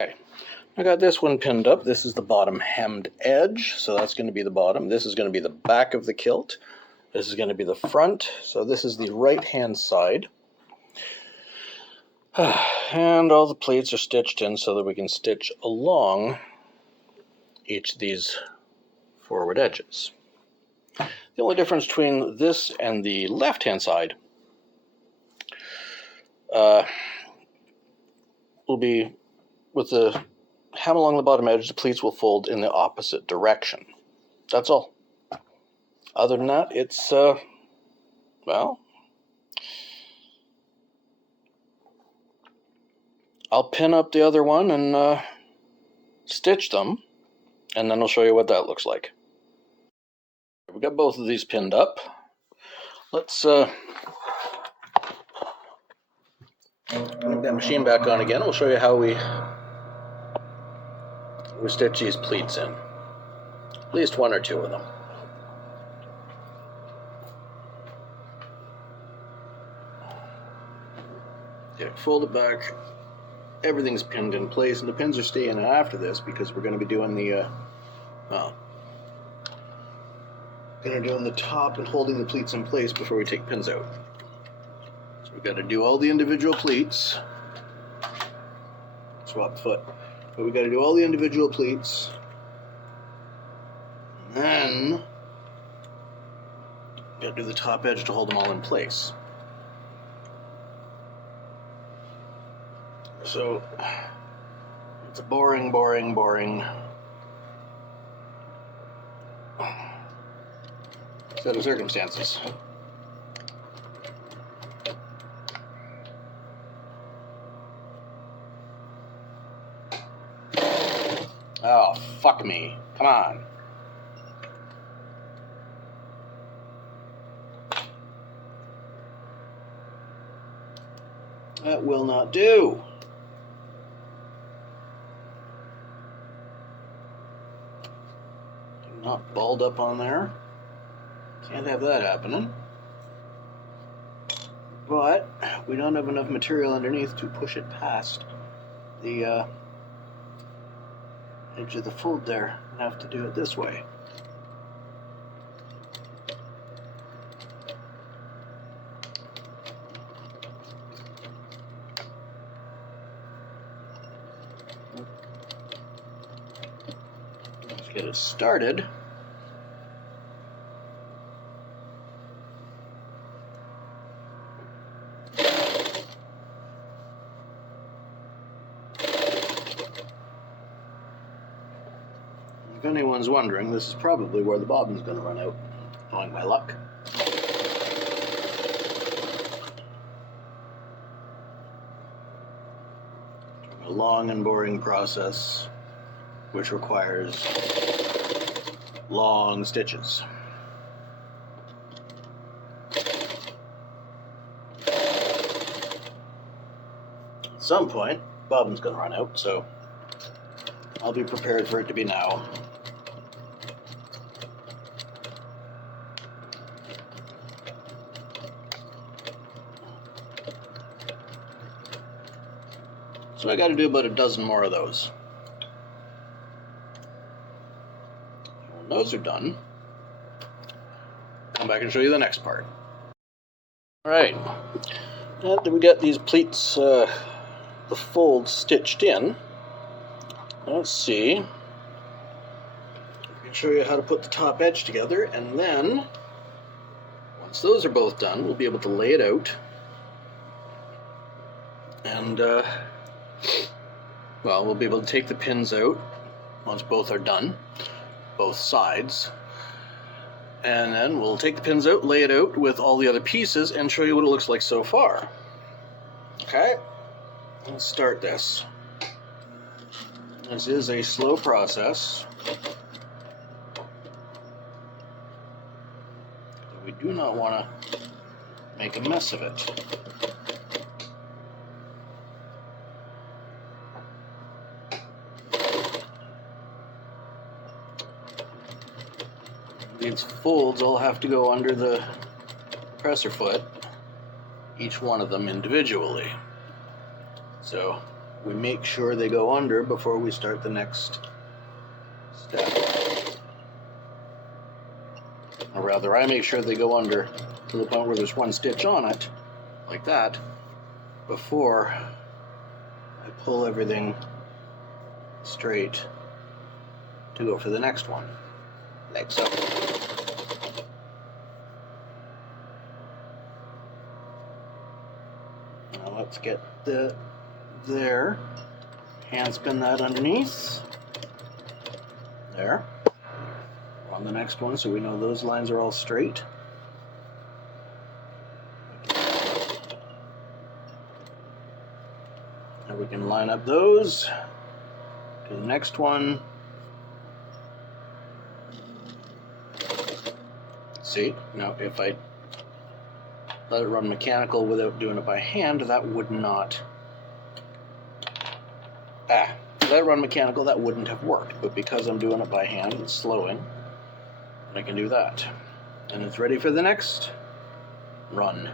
Okay, I got this one pinned up. This is the bottom hemmed edge, so that's going to be the bottom. This is going to be the back of the kilt. This is going to be the front, so this is the right-hand side. And all the pleats are stitched in so that we can stitch along each of these forward edges. The only difference between this and the left-hand side will be with the hem along the bottom edge, the pleats will fold in the opposite direction. That's all. Other than that, it's, well, I'll pin up the other one and stitch them, and then I'll show you what that looks like. We've got both of these pinned up. Let's make that machine back on again. We'll show you how we stitch these pleats in. At least one or two of them. Okay, fold it back. Everything's pinned in place, and the pins are staying after this because we're going to be doing the, doing the top and holding the pleats in place before we take pins out. So we've got to do all the individual pleats. Swap foot. But we've got to do all the individual pleats. And then we've got to do the top edge to hold them all in place. So it's a boring set of circumstances. Oh, fuck me. Come on. That will not do. Not balled up on there. Can't have that happening. But we don't have enough material underneath to push it past the edge of the fold there. I have to do it this way. Let's get it started. If anyone's wondering, this is probably where the bobbin's going to run out, knowing my luck. A long and boring process, which requires long stitches. At some point, bobbin's going to run out, so I'll be prepared for it to be now. So I got to do about a dozen more of those. When those are done, come back and show you the next part. Alright, now that we got these pleats, the folds stitched in, let's see. I can show you how to put the top edge together, and then, once those are both done, we'll be able to lay it out. And, well, we'll be able to take the pins out once both are done, both sides. And then we'll take the pins out, lay it out with all the other pieces, and show you what it looks like so far. Okay, let's start this. This is a slow process. We do not want to make a mess of it. These folds all have to go under the presser foot, each one of them individually. So we make sure they go under before we start the next step. Or rather, I make sure they go under to the point where there's one stitch on it, like that, before I pull everything straight to go for the next one, like so. Now let's get there. Hand spin that underneath. There. We're on the next one, so we know those lines are all straight. Now we can line up those to the next one. See, now if I let it run mechanical without doing it by hand, that would not. If I run mechanical, that wouldn't have worked. But because I'm doing it by hand and slowing, I can do that. And it's ready for the next run.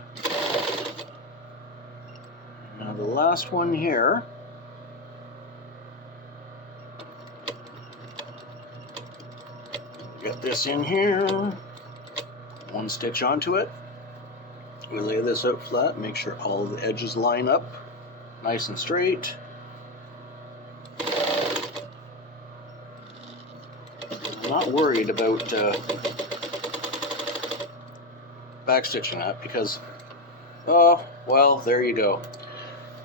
Now the last one here. Get this in here. One stitch onto it. We lay this out flat, make sure all the edges line up nice and straight. I'm not worried about backstitching that because, oh, well, there you go.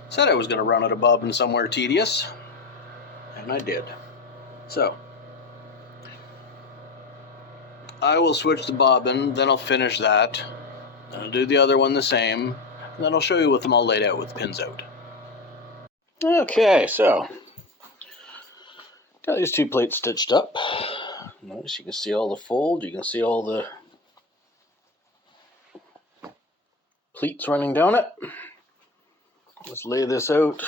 Said I was going to run out of bobbin somewhere tedious, and I did. So, I will switch the bobbin, then I'll finish that. Then I'll do the other one the same, and then I'll show you with them all laid out with the pins out. Okay, so got these two plates stitched up. Notice you can see all the fold, you can see all the pleats running down it. Let's lay this out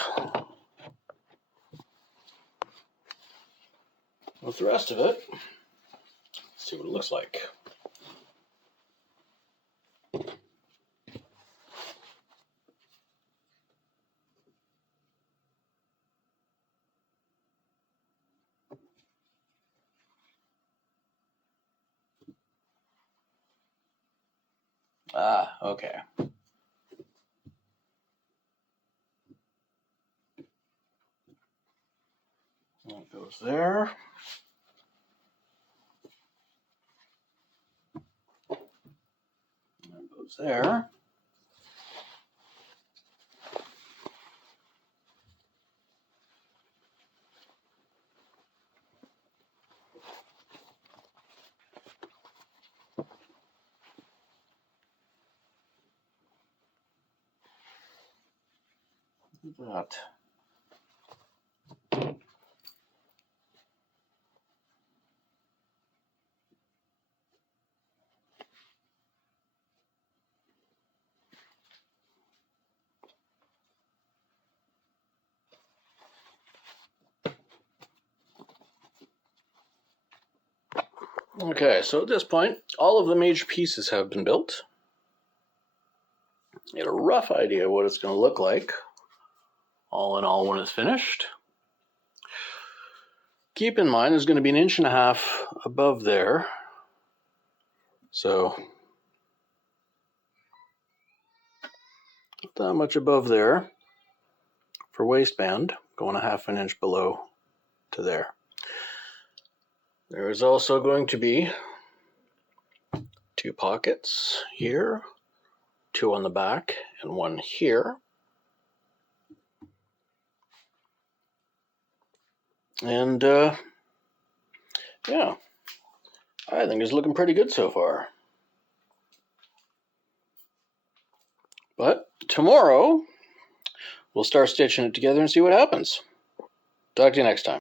with the rest of it. See what it looks like. Okay. That goes there. That goes there. That. Okay, so at this point, all of the major pieces have been built. You get a rough idea of what it's going to look like, all in all, when it's finished. Keep in mind, there's going to be 1.5 inches above there. So, not that much above there for waistband, going 1/2 inch below to there. There is also going to be 2 pockets here, 2 on the back, and 1 here. And yeah, I think it's looking pretty good so far. But tomorrow, we'll start stitching it together and see what happens. Talk to you next time.